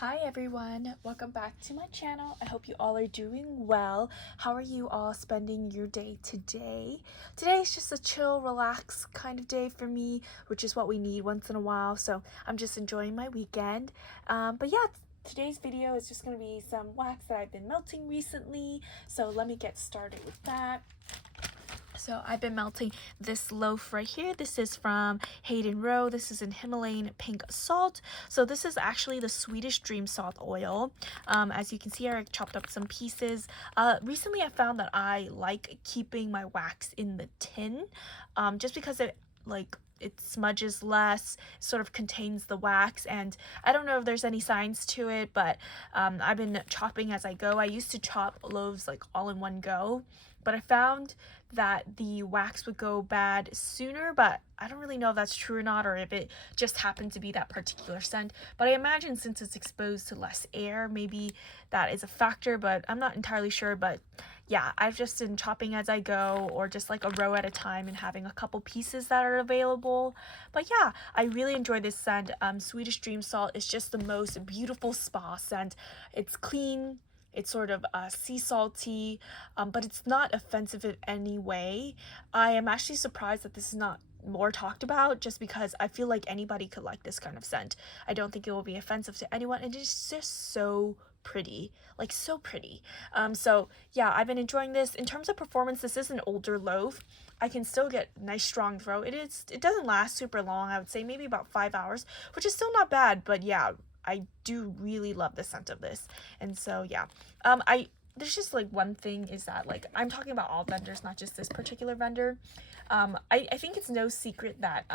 Hi everyone, welcome back to my channel. I hope you all are doing well. How are you all spending your day today? Today is just a chill, relax kind of day for me, which is what we need once in a while. So I'm just enjoying my weekend. But yeah, today's video is just going to be some wax that I've been melting recently. So let me get started with that. So I've been melting this loaf right here. This is from Hayden Rowe. This is in Himalayan pink salt. So this is actually the Swedish dream salt oil. As you can see, I chopped up some pieces. Recently I found that I like keeping my wax in the tin, just because it smudges less, sort of contains the wax, and I don't know if there's any science to it, but I've been chopping as I go. I used to chop loaves like all in one go, but I found that the wax would go bad sooner, but I don't really know if that's true or not, or if it just happened to be that particular scent. But I imagine since it's exposed to less air, maybe that is a factor, but I'm not entirely sure. But yeah, I've just been chopping as I go, or just like a row at a time and having a couple pieces that are available. But yeah, I really enjoy this scent. Swedish Dream Salt is just the most beautiful spa scent. It's clean. It's sort of sea salty, but it's not offensive in any way. I am actually surprised that this is not more talked about, just because I feel like anybody could like this kind of scent. I don't think it will be offensive to anyone, and it's just so pretty, like so pretty. So yeah, I've been enjoying this. In terms of performance, this is an older loaf. I can still get nice strong throw. It doesn't last super long. I would say maybe about 5 hours, which is still not bad, but yeah, I do really love the scent of this. And so yeah, there's just like one thing is that, like, I'm talking about all vendors, not just this particular vendor. I think it's no secret that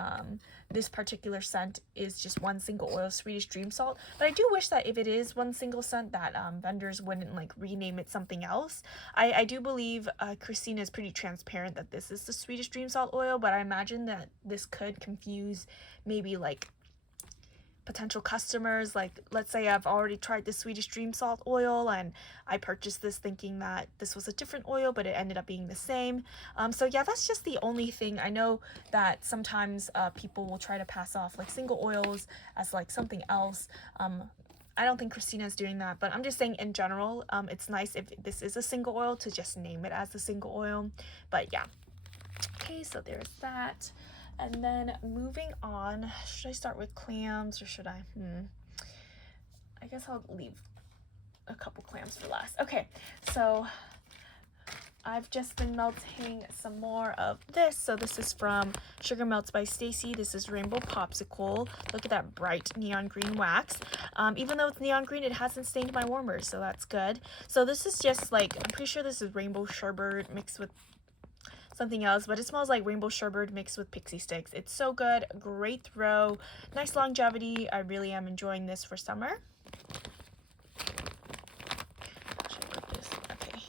this particular scent is just one single oil, Swedish Dream Salt, but I do wish that if it is one single scent that vendors wouldn't like rename it something else. I do believe Christina is pretty transparent that this is the Swedish Dream Salt oil, but I imagine that this could confuse maybe like potential customers. Like, let's say I've already tried the Swedish Dream Salt oil and I purchased this thinking that this was a different oil, but it ended up being the same. So yeah, that's just the only thing. I know that sometimes people will try to pass off like single oils as like something else. I don't think Christina's doing that, but I'm just saying in general, it's nice if this is a single oil to just name it as a single oil. But yeah, okay, so there's that. And then moving on, should I start with clams or should I? I guess I'll leave a couple clams for last. Okay, so I've just been melting some more of this. So this is from Sugar Melts by Stacy. This is Rainbow Popsicle. Look at that bright neon green wax. Even though it's neon green, it hasn't stained my warmers, so that's good. So this is just like, I'm pretty sure this is rainbow sherbet mixed with something else, but it smells like rainbow sherbet mixed with pixie sticks. It's so good, great throw, nice longevity. I really am enjoying this for summer. Should I put this? Okay,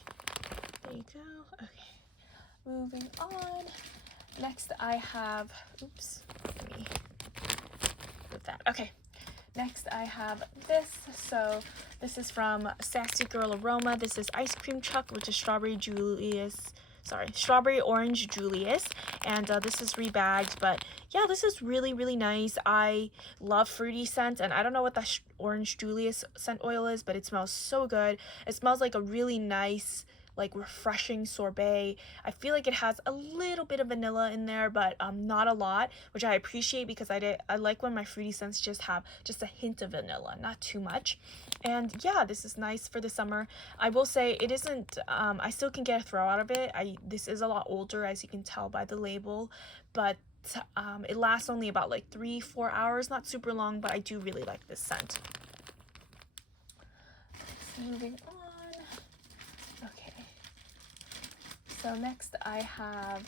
there you go. Okay, moving on. Next I have, oops, let me put that. Okay, next I have this. So this is from Sassy Girl Aroma. This is Ice Cream Chuck, which is Strawberry Orange Julius, and this is rebagged. But yeah, this is really, really nice. I love fruity scents, and I don't know what the Orange Julius scent oil is, but it smells so good. It smells like a really nice, like refreshing sorbet. I feel like it has a little bit of vanilla in there, but not a lot, which I appreciate because I like when my fruity scents just have just a hint of vanilla, not too much. And yeah, this is nice for the summer. I will say it isn't, I still can get a throw out of it. This is a lot older, as you can tell by the label, but it lasts only about like 3-4 hours, not super long, but I do really like this scent. Moving on. So next I have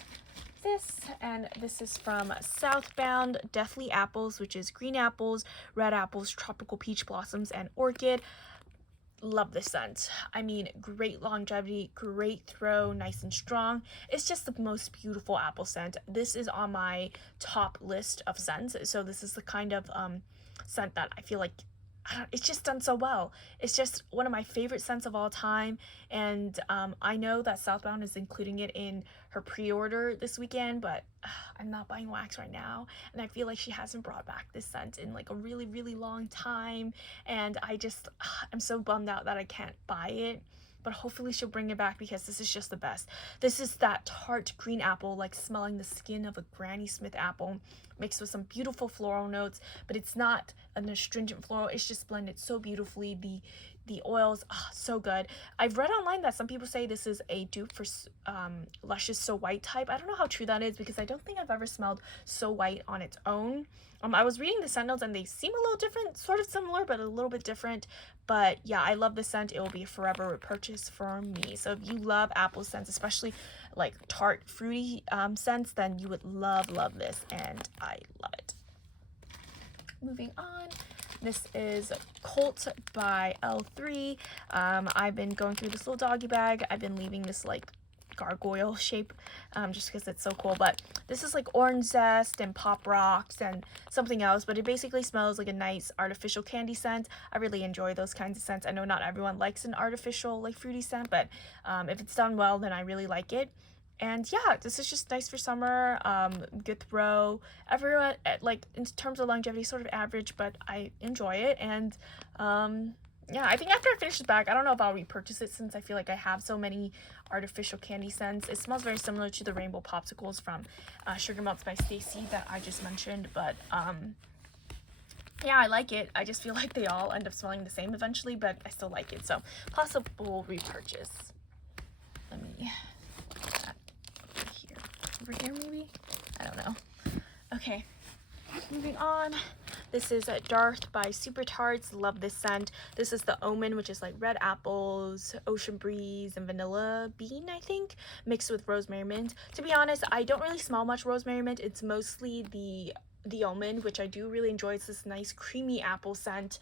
this, and this is from SouthBound Deathly Apples, which is green apples, red apples, tropical peach blossoms, and orchid. Love this scent. I mean, great longevity, great throw, nice and strong. It's just the most beautiful apple scent. This is on my top list of scents. So this is the kind of scent that I feel like it's just done so well. It's just one of my favorite scents of all time, and I know that SouthBound is including it in her pre-order this weekend, but I'm not buying wax right now, and I feel like she hasn't brought back this scent in like a really, really long time, and I'm so bummed out that I can't buy it. But hopefully she'll bring it back, because this is just the best. This is that tart green apple, like smelling the skin of a Granny Smith apple, mixed with some beautiful floral notes, but it's not an astringent floral. It's just blended so beautifully. The oils, so good. I've read online that some people say this is a dupe for Lush's So White type. I don't know how true that is, because I don't think I've ever smelled So White on its own. I was reading the scent notes and they seem a little different, sort of similar, but a little bit different. But yeah, I love the scent. It will be a forever purchase for me. So if you love apple scents, especially like tart, fruity scents, then you would love this, and I love it. Moving on, this is Colt by L3. I've been going through this little doggy bag. I've been leaving this like gargoyle shape just because it's so cool, but this is like orange zest and pop rocks and something else, but it basically smells like a nice artificial candy scent. I really enjoy those kinds of scents. I know not everyone likes an artificial like fruity scent, but if it's done well, then I really like it. And yeah, this is just nice for summer. Good throw. Everyone, like in terms of longevity, sort of average, but I enjoy it. And yeah, I think after I finish this bag, I don't know if I'll repurchase it, since I feel like I have so many artificial candy scents. It smells very similar to the rainbow popsicles from Sugar Melts by Stacy that I just mentioned, but yeah, I like it. I just feel like they all end up smelling the same eventually, but I still like it, so possible repurchase. Let me put that over here maybe? I don't know. Okay, moving on. This is Darth by Super Tarts. Love this scent. This is the Omen, which is like red apples, ocean breeze, and vanilla bean, I think, mixed with rosemary mint. To be honest, I don't really smell much rosemary mint. It's mostly the Omen, which I do really enjoy. It's this nice creamy apple scent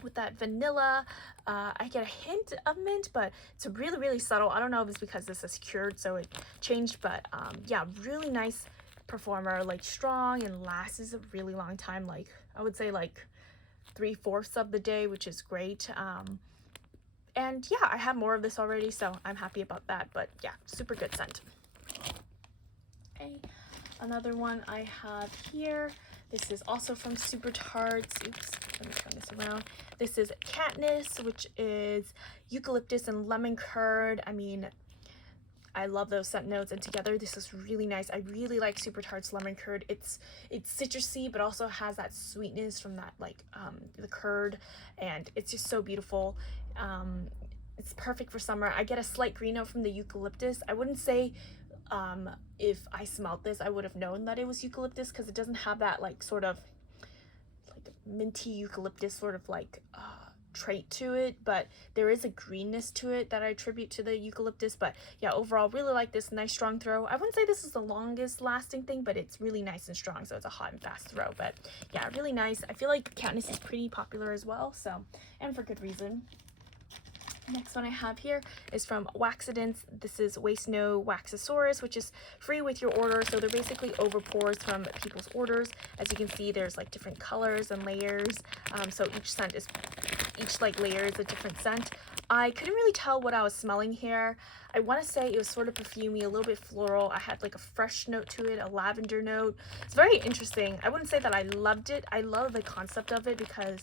with that vanilla. I get a hint of mint, but it's really, really subtle. I don't know if it's because this is cured, so it changed, but yeah, really nice performer, like strong and lasts a really long time, like I would say like 3/4 of the day, which is great. And yeah, I have more of this already, so I'm happy about that. But yeah, super good scent. Okay, another one I have here, this is also from Super Tarts. Oops, let me turn this around. This is Katniss, which is eucalyptus and lemon curd. I mean, I love those scent notes, and together this is really nice. I really like Super Tarts lemon curd. It's citrusy, but also has that sweetness from that like the curd, and it's just so beautiful. It's perfect for summer. I get a slight green note from the eucalyptus. I wouldn't say if I smelled this I would have known that it was eucalyptus, because it doesn't have that like sort of like minty eucalyptus sort of like trait to it, but there is a greenness to it that I attribute to the eucalyptus. But yeah, overall really like this. Nice strong throw. I wouldn't say this is the longest lasting thing, but it's really nice and strong, so it's a hot and fast throw. But yeah, really nice. I feel like Katniss is pretty popular as well, so, and for good reason. Next one I have here is from Waxidents. This is Waste No Waxosaurus, which is free with your order. So they're basically overpours from people's orders. As you can see, there's like different colors and layers. So each like layer is a different scent. I couldn't really tell what I was smelling here. I want to say it was sort of perfumey, a little bit floral. I had like a fresh note to it, a lavender note. It's very interesting. I wouldn't say that I loved it. I love the concept of it, because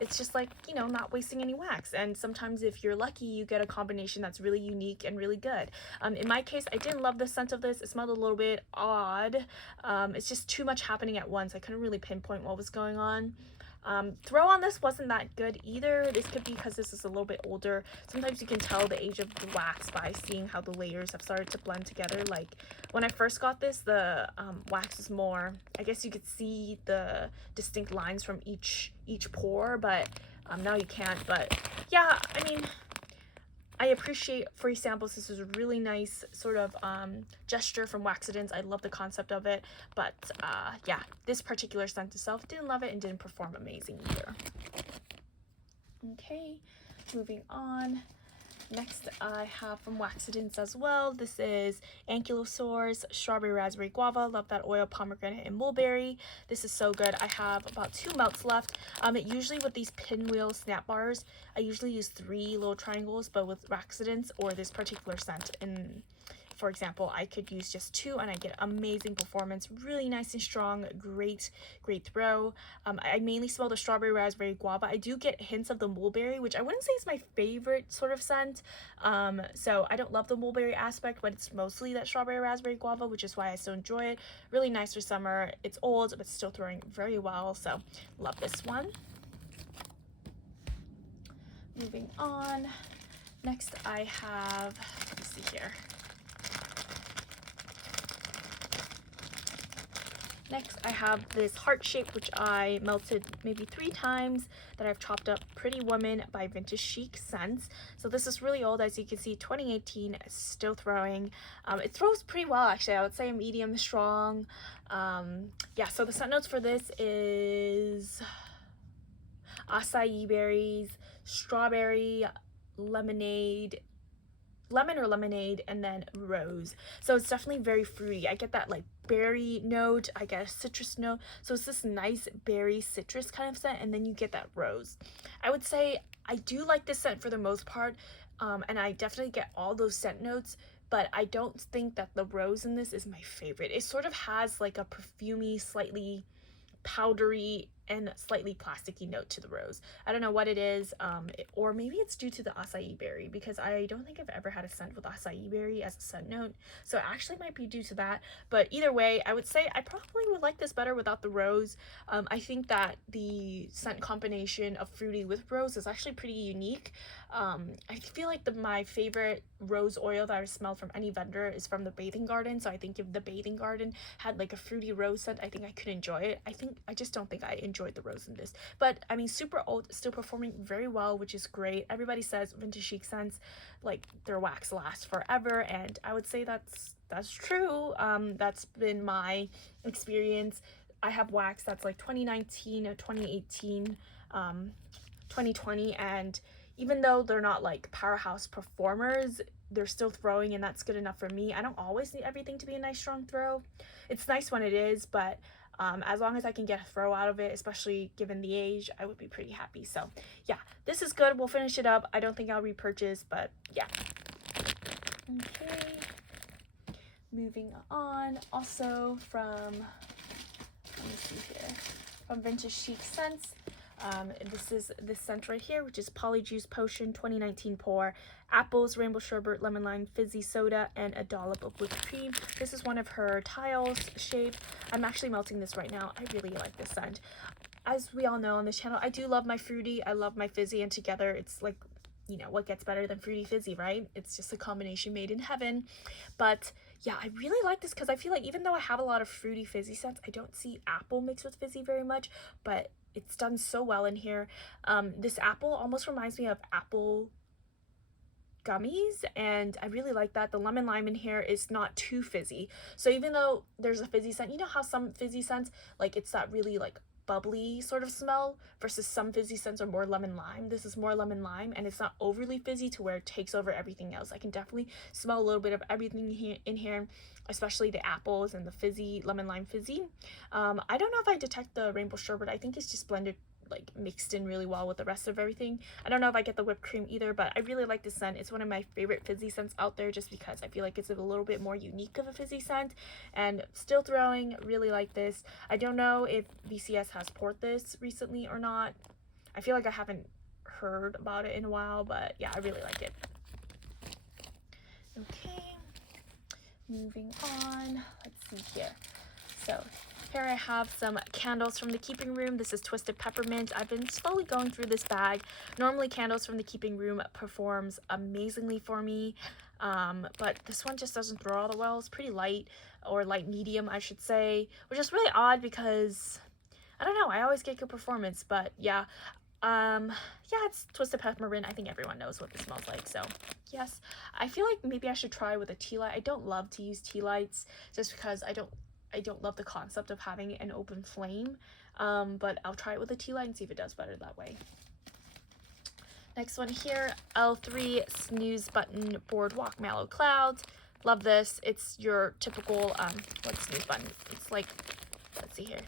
it's just like, you know, not wasting any wax. And sometimes if you're lucky, you get a combination that's really unique and really good. In my case, I didn't love the scent of this. It smelled a little bit odd. It's just too much happening at once. I couldn't really pinpoint what was going on. Throw on this wasn't that good either. This could be because this is a little bit older. Sometimes you can tell the age of the wax by seeing how the layers have started to blend together. Like when I first got this, the wax was more, I guess you could see the distinct lines from each pour, but now you can't. But yeah, I mean, I appreciate free samples. This is a really nice sort of gesture from Waxidents. I love the concept of it, but yeah, this particular scent itself, didn't love it and didn't perform amazing either. Okay, moving on. Next, I have from Waxidents as well. This is Ankylosaurs, Strawberry Raspberry Guava. Love that oil, pomegranate, and mulberry. This is so good. I have about 2 melts left. Usually with these pinwheel snap bars, I usually use 3 little triangles, but with Waxidents or this particular scent, for example, I could use just 2 and I get amazing performance, really nice and strong, great throw. I mainly smell the strawberry raspberry guava. I do get hints of the mulberry, which I wouldn't say is my favorite sort of scent. So I don't love the mulberry aspect, but it's mostly that strawberry raspberry guava, which is why I still enjoy it. Really nice for summer. It's old, but still throwing very well, so love this one. Moving on. Next I have, let me see here. Next, I have this heart shape, which I melted maybe 3 times, that I've chopped up, Pretty Woman by Vintage Chic scents. So this is really old, as you can see, 2018, still throwing. It throws pretty well, actually. I would say a medium strong. Yeah, so the scent notes for this is acai berries, strawberry, lemon or lemonade, and then rose. So it's definitely very fruity. I get that like berry note, I get a citrus note, so it's this nice berry citrus kind of scent, and then you get that rose. I would say I do like this scent for the most part, and I definitely get all those scent notes, but I don't think that the rose in this is my favorite. It sort of has like a perfumey, slightly powdery and slightly plasticky note to the rose. I don't know what it is, or maybe it's due to the acai berry, because I don't think I've ever had a scent with acai berry as a scent note, so it actually might be due to that. But either way, I would say I probably would like this better without the rose. I think that the scent combination of fruity with rose is actually pretty unique. I feel like my favorite rose oil that I've smelled from any vendor is from the Bathing Garden, so I think if the Bathing Garden had like a fruity rose scent, I think I could enjoy it. I just don't think I enjoyed the rose in this, but I mean, super old, still performing very well, which is great. Everybody says Vintage Chic scents, like, their wax lasts forever, and I would say that's true. That's been my experience. I have wax that's like 2019 or 2018, 2020, and even though they're not like powerhouse performers, they're still throwing, and that's good enough for me. I don't always need everything to be a nice strong throw. It's nice when it is, but as long as I can get a throw out of it, especially given the age, I would be pretty happy. So yeah, this is good. We'll finish it up. I don't think I'll repurchase, but yeah. Okay, moving on. Also from, let me see here, from Vintage Chic Scents. This is this scent right here, which is Paulie Juice Potion 2019 pour, apples, rainbow sherbet, lemon lime, fizzy soda, and a dollop of whipped cream. This is one of her tiles shape. I'm actually melting this right now. I really like this scent. As we all know on this channel, I do love my fruity, I love my fizzy, and together it's like, you know, what gets better than fruity fizzy, right? It's just a combination made in heaven. But yeah, I really like this because I feel like even though I have a lot of fruity fizzy scents, I don't see apple mixed with fizzy very much, but it's done so well in here. This apple almost reminds me of apple gummies, and I really like that. The lemon lime in here is not too fizzy, so even though there's a fizzy scent, you know how some fizzy scents, like, it's that really like bubbly sort of smell, versus some fizzy scents are more lemon lime. This is more lemon lime, and it's not overly fizzy to where it takes over everything else. I can definitely smell a little bit of everything in here, especially the apples and the fizzy, lemon lime fizzy. I don't know if I detect the rainbow sherbet. I think it's just blended, like, mixed in really well with the rest of everything. I don't know if I get the whipped cream either, but I really like this scent. It's one of my favorite fizzy scents out there, just because I feel like it's a little bit more unique of a fizzy scent, and still throwing. Really like this. I don't know if VCS has poured this recently or not. I feel like I haven't heard about it in a while, but yeah, I really like it. Okay, moving on. Let's see here. So here I have some candles from the Keeping Room. This is Twisted Peppermint. I've been slowly going through this bag. Normally candles from the Keeping Room performs amazingly for me, but this one just doesn't throw all the well. It's pretty light, or light medium I should say, which is really odd because I don't know, I always get good performance. But yeah, yeah, it's Twisted Peppermint. I think everyone knows what this smells like, so yes. I feel like maybe I should try with a tea light. I don't love to use tea lights just because I don't love the concept of having an open flame, but I'll try it with a tea light and see if it does better that way. Next one here, L3 Snooze Button Boardwalk Mallow Clouds. Love this. It's your typical, what's Snooze Button? It's like, let's see here.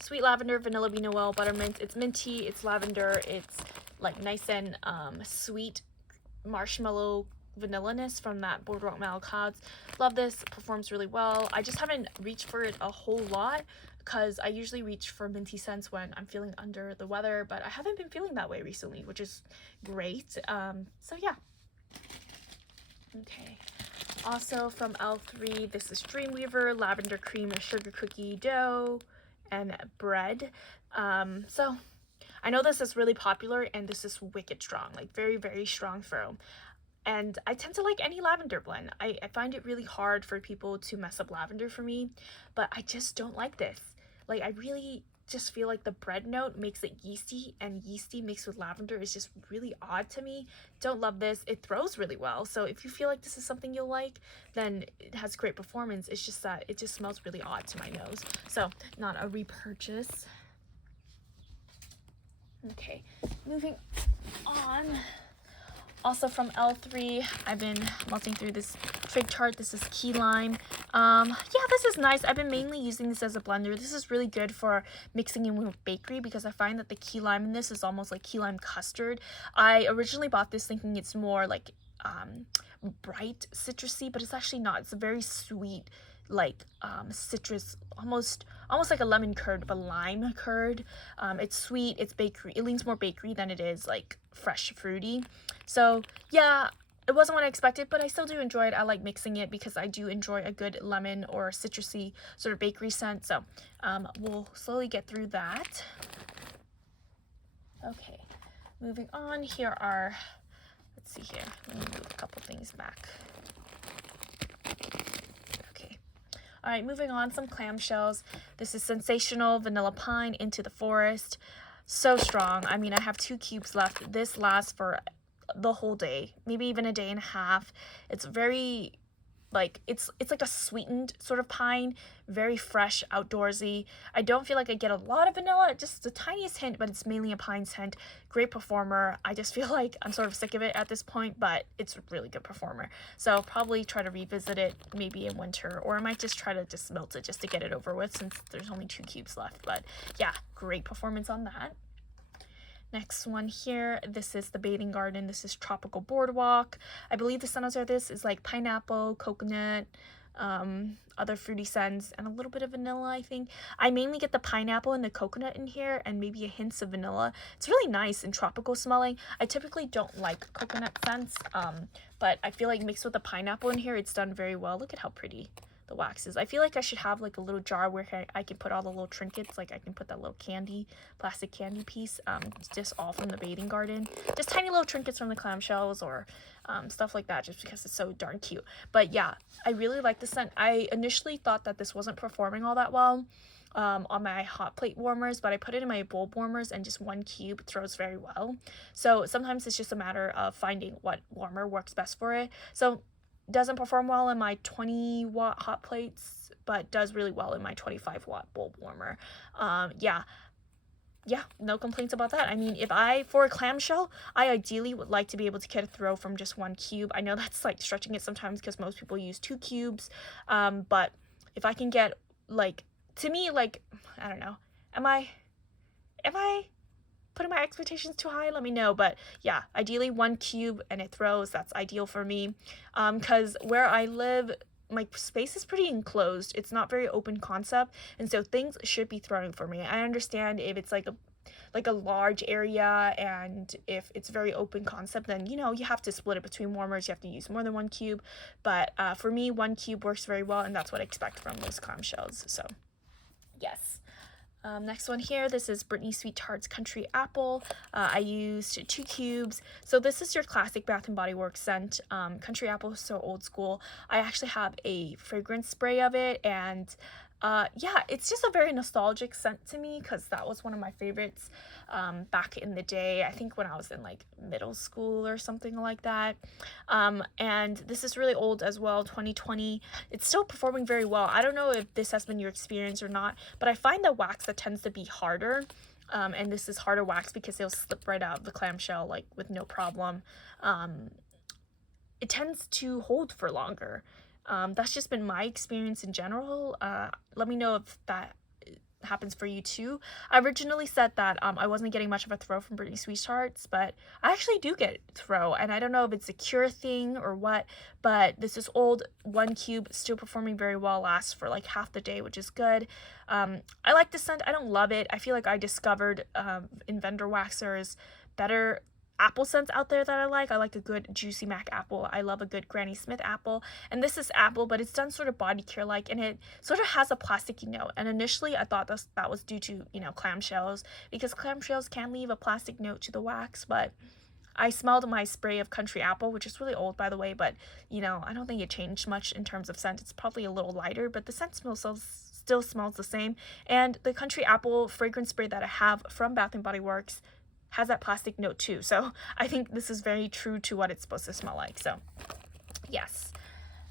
Sweet lavender, vanilla bean oil, buttermint. It's minty, it's lavender, it's like nice and sweet marshmallow vanilla-ness from that Boardwalk Mallow Clouds. Love this. Performs really well. I just haven't reached for it a whole lot because I usually reach for minty scents when I'm feeling under the weather, but I haven't been feeling that way recently, which is great. So yeah. Okay. Also from L3, this is Dreamweaver, lavender cream and sugar cookie dough and bread. So I know this is really popular and this is wicked strong, like very, very strong throw. And I tend to like any lavender blend. I find it really hard for people to mess up lavender for me, but I just don't like this. Like, I really just feel like the bread note makes it yeasty, and yeasty mixed with lavender is just really odd to me. Don't love this. It throws really well. So if you feel like this is something you'll like, then it has great performance. It's just that it just smells really odd to my nose. So not a repurchase. Okay, moving on. Also from L3, I've been melting through this fig tart. This is key lime. Yeah, this is nice. I've been mainly using this as a blender. This is really good for mixing in with bakery because I find that the key lime in this is almost like key lime custard. I originally bought this thinking it's more like bright citrusy, but it's actually not. It's a very sweet, like citrus, almost like a lemon curd, but lime curd. It's sweet, it's bakery, it leans more bakery than it is like fresh fruity. So yeah, it wasn't what I expected, but I still do enjoy it. I like mixing it because I do enjoy a good lemon or citrusy sort of bakery scent. So we'll slowly get through that. Okay, moving on. Here are, let's see here, let me move a couple things back. All right, moving on, some Clam Shells. This is Scentsational Vanilla Pine Into the Forest. So strong. I mean, I have 2 cubes left. This lasts for the whole day, maybe even a day and a half. It's very, like, it's like a sweetened sort of pine, very fresh, outdoorsy. I don't feel like I get a lot of vanilla, just the tiniest hint, but it's mainly a pine scent. Great performer. I just feel like I'm sort of sick of it at this point, but it's a really good performer. So I'll probably try to revisit it maybe in winter, or I might just try to just melt it just to get it over with since there's only 2 cubes left. But yeah, great performance on that. Next one here, this is the Bathing Garden. This is Tropical Boardwalk. I believe the scents are this is like pineapple, coconut, other fruity scents, and a little bit of vanilla, I think. I mainly get the pineapple and the coconut in here and maybe a hint of vanilla. It's really nice and tropical smelling. I typically don't like coconut scents, but I feel like mixed with the pineapple in here, it's done very well. Look at how pretty the wax is. I feel like I should have like a little jar where I can put all the little trinkets, like I can put that little candy, plastic candy piece, just all from the Bathing Garden. Just tiny little trinkets from the Clam Shells or stuff like that, just because it's so darn cute. But yeah, I really like the scent. I initially thought that this wasn't performing all that well on my hot plate warmers, but I put it in my bulb warmers and just 1 cube throws very well. So sometimes it's just a matter of finding what warmer works best for it. So doesn't perform well in my 20-watt hot plates, but does really well in my 25-watt bulb warmer. Yeah, no complaints about that. I mean, for a clamshell, I ideally would like to be able to get a throw from just 1 cube. I know that's like stretching it sometimes because most people use 2 cubes, but if I can get, like, to me, like, I don't know, am I putting my expectations too high? Let me know. But yeah, ideally 1 cube and it throws. That's ideal for me, because where I live, my space is pretty enclosed. It's not very open concept, and so things should be throwing for me. I understand if it's like a large area and if it's very open concept, then you have to split it between warmers. You have to use more than 1 cube, but for me 1 cube works very well, and that's what I expect from those Clam Shells. So yes. Next one here, this is Brittany Sweet Tarts Country Apple. I used 2 cubes. So this is your classic Bath & Body Works scent. Country Apple is so old school. I actually have a fragrance spray of it, and yeah, it's just a very nostalgic scent to me because that was one of my favorites back in the day. I think when I was in like middle school or something like that. And this is really old as well, 2020. It's still performing very well. I don't know if this has been your experience or not, but I find the wax that tends to be harder And this is harder wax because it'll slip right out of the clamshell like with no problem. It tends to hold for longer. That's just been my experience in general. Let me know if that happens for you too. I originally said that I wasn't getting much of a throw from Brittany Sweet Tarts, but I actually do get throw, and I don't know if it's a cure thing or what, but this is old 1 cube, still performing very well, lasts for like half the day, which is good. I like the scent. I don't love it. I feel like I discovered in vendor waxers better apple scents out there that I like. I like a good juicy Mac apple. I love a good Granny Smith apple, and this is apple, but it's done sort of body care like, and it sort of has a plasticky note. And initially I thought that was due to, you know, clamshells, because clamshells can leave a plastic note to the wax, but I smelled my spray of country apple, which is really old by the way, but you know, I don't think it changed much in terms of scent. It's probably a little lighter, but the scent still smells the same. And the country apple fragrance spray that I have from Bath & Body Works has that plastic note too, so I think this is very true to what it's supposed to smell like. So yes,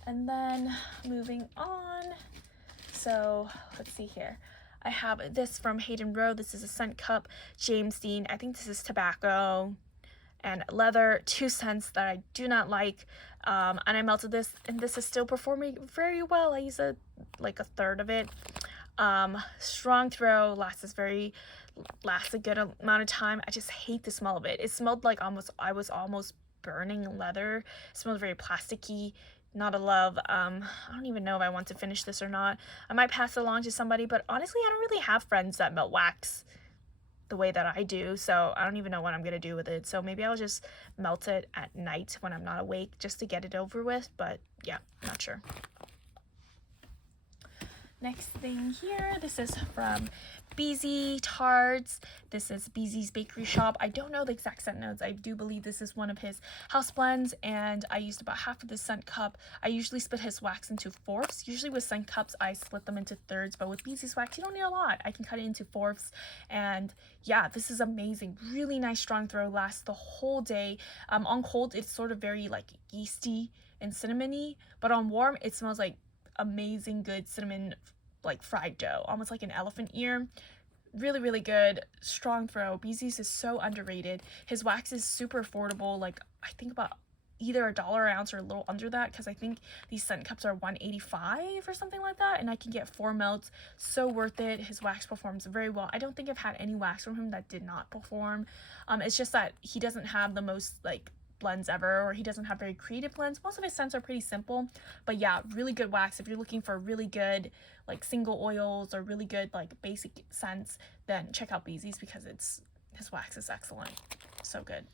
and then moving on, so let's see here. I have this from Hayden Rowe. This is a scent cup, James Dean. I think this is tobacco and leather, 2 scents that I do not like. And I melted this, and this is still performing very well. I use like a third of it. Strong throw, lasts a good amount of time. I just hate the smell of it. It smelled like I was almost burning leather. It smelled very plasticky. Not a love. I don't even know if I want to finish this or not. I might pass it along to somebody, but honestly, I don't really have friends that melt wax the way that I do, so I don't even know what I'm gonna do with it. So maybe I'll just melt it at night when I'm not awake just to get it over with, but yeah, not sure. Next thing here, this is from Beezy Tarts. This is Beezy's Bakery Shop. I don't know the exact scent notes. I do believe this is one of his house blends, and I used about half of the scent cup. I usually split his wax into fourths. Usually with scent cups, I split them into thirds, but with Beezy's wax, you don't need a lot. I can cut it into fourths, and yeah, this is amazing. Really nice strong throw, lasts the whole day. On cold, it's sort of very like yeasty and cinnamony, but on warm, it smells like amazing good cinnamon like fried dough, almost like an elephant ear. Really, really good. Strong throw. Beezy's is so underrated. His wax is super affordable, like I think about either $1 an ounce or a little under that, because I think these scent cups are $1.85 or something like that, and I can get 4 melts. So worth it. His wax performs very well. I don't think I've had any wax from him that did not perform. It's just that he doesn't have the most like blends ever, or he doesn't have very creative blends. Most of his scents are pretty simple, but yeah, really good wax. If you're looking for really good like single oils or really good like basic scents, then check out Beezy's, because his wax is excellent. So good.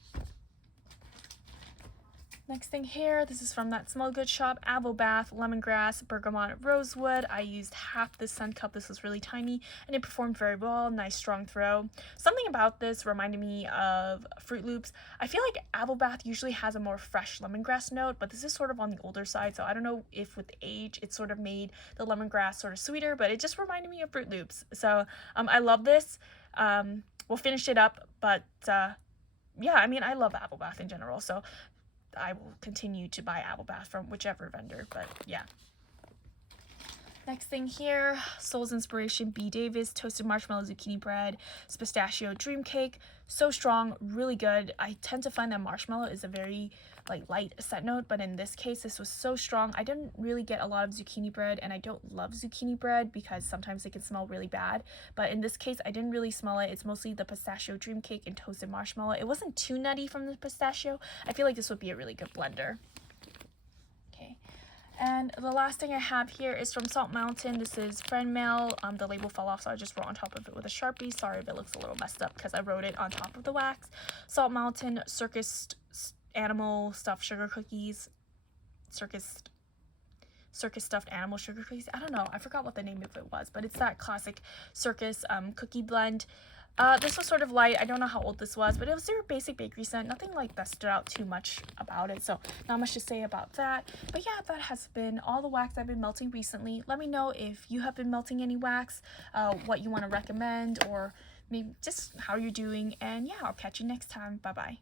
Next thing here, this is from that Smell Good shop, Avo Bath, Lemongrass, Bergamot, Rosewood. I used half this scent cup. This was really tiny, and it performed very well. Nice strong throw. Something about this reminded me of Fruit Loops. I feel like Avo Bath usually has a more fresh lemongrass note, but this is sort of on the older side, so I don't know if with age it sort of made the lemongrass sort of sweeter, but it just reminded me of Fruit Loops. So I love this. We'll finish it up, but yeah, I mean, I love Avo Bath in general, so I will continue to buy Avo Bath from whichever vendor, but yeah. Next thing here, Soul's Inspiration B. Davis Toasted Marshmallow Zucchini Bread Pistachio Dream Cake. So strong, really good. I tend to find that marshmallow is a very like light scent note, but in this case, this was so strong. I didn't really get a lot of zucchini bread, and I don't love zucchini bread because sometimes it can smell really bad, but in this case, I didn't really smell it. It's mostly the pistachio dream cake and toasted marshmallow. It wasn't too nutty from the pistachio. I feel like this would be a really good blender. Okay. And the last thing I have here is from Salt Mountain. This is Friend Mail. The label fell off, so I just wrote on top of it with a Sharpie. Sorry if it looks a little messed up because I wrote it on top of the wax. Salt Mountain Circus Animal Stuffed Sugar Cookies. Circus Stuffed Animal Sugar Cookies. I don't know. I forgot what the name of it was, but it's that classic circus cookie blend. This was sort of light. I don't know how old this was, but it was their basic bakery scent. Nothing like that stood out too much about it, so not much to say about that. But yeah, that has been all the wax I've been melting recently. Let me know if you have been melting any wax, what you want to recommend, or maybe just how you're doing. And yeah, I'll catch you next time. Bye bye.